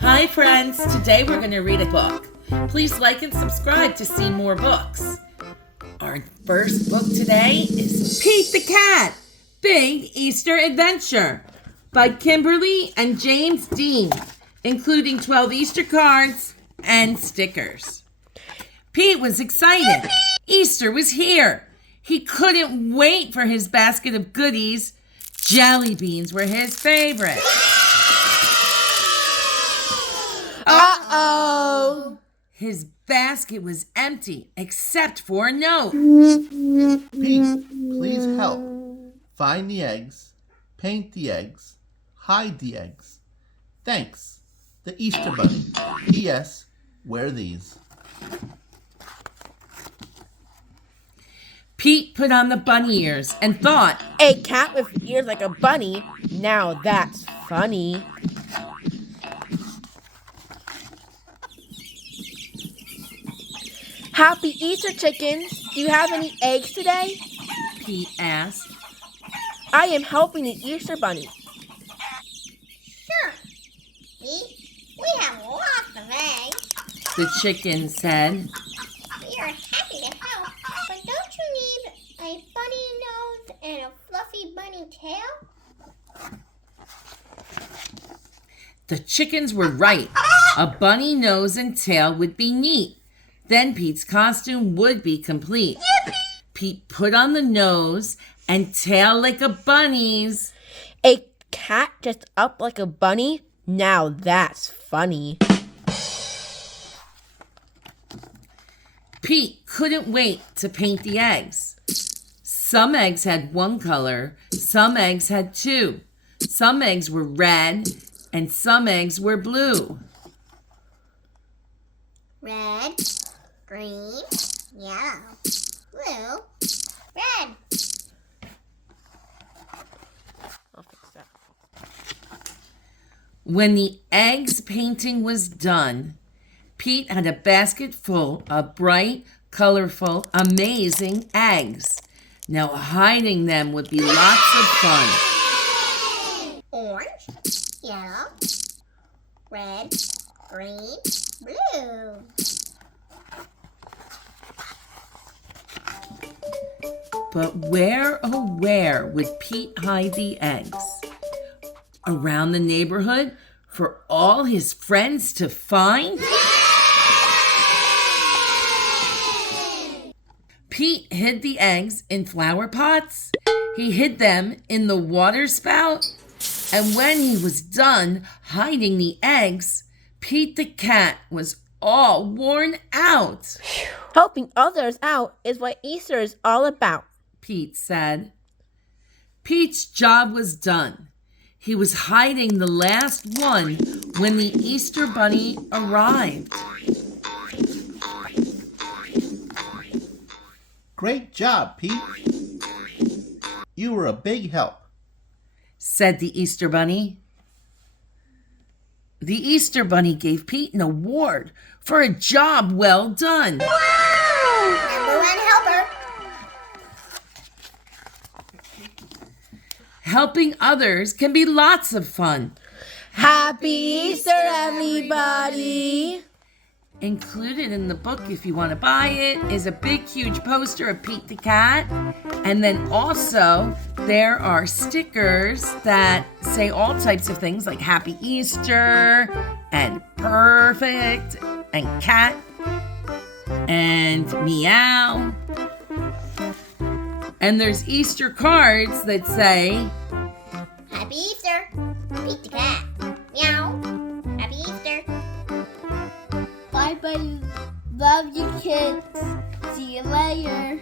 Hi friends, today we're going to read a book. Please like and subscribe to see more books. Our first book today is Pete the Cat, Big Easter Adventure by Kimberly and James Dean, including 12 Easter cards and stickers. Pete was excited. Easter was here. He couldn't wait for his basket of goodies. Jelly beans were his favorite. Uh-oh! His basket was empty except for a note. Pete, please help. Find the eggs, paint the eggs, hide the eggs. Thanks. The Easter Bunny. P.S. Wear these. Pete put on the bunny ears and thought, A cat with ears like a bunny? Now that's funny. Happy Easter, chickens! Do you have any eggs today? Pete asked. I am helping the Easter Bunny. Sure, Pete. We have lots of eggs. The chicken said. We are happy to help, but don't you need a bunny nose and a fluffy bunny tail? The chickens were right. A bunny nose and tail would be neat. Then Pete's costume would be complete. Pete put on the nose and tail like a bunny's. A cat dressed up like a bunny? Now that's funny. Pete couldn't wait to paint the eggs. Some eggs had one color, some eggs had two. Some eggs were red, and some eggs were blue. Red, green, yellow, blue, red. I'll fix that. When the eggs painting was done, Pete had a basket full of bright, colorful, amazing eggs. Now hiding them would be lots of fun. Orange, yellow, red, green, blue. But where, oh where, would Pete hide the eggs? Around the neighborhood for all his friends to find? Pete hid the eggs in flower pots. He hid them in the water spout. And when he was done hiding the eggs, Pete the cat was all worn out. Helping others out is what Easter is all about. Pete said. Pete's job was done. He was hiding the last one when the Easter Bunny arrived. Great job, Pete. You were a big help. Said the Easter Bunny. The Easter Bunny gave Pete an award for a job well done. Number one helper. Helping others can be lots of fun. Happy Easter, everybody! Included in the book, if you want to buy it, is a big, huge poster of Pete the Cat. And then also, there are stickers that say all types of things like Happy Easter and Perfect and Cat and Meow. And there's Easter cards that say, Happy Easter. Pete the cat. Meow. Happy Easter. Bye bye. Love you kids. See you later.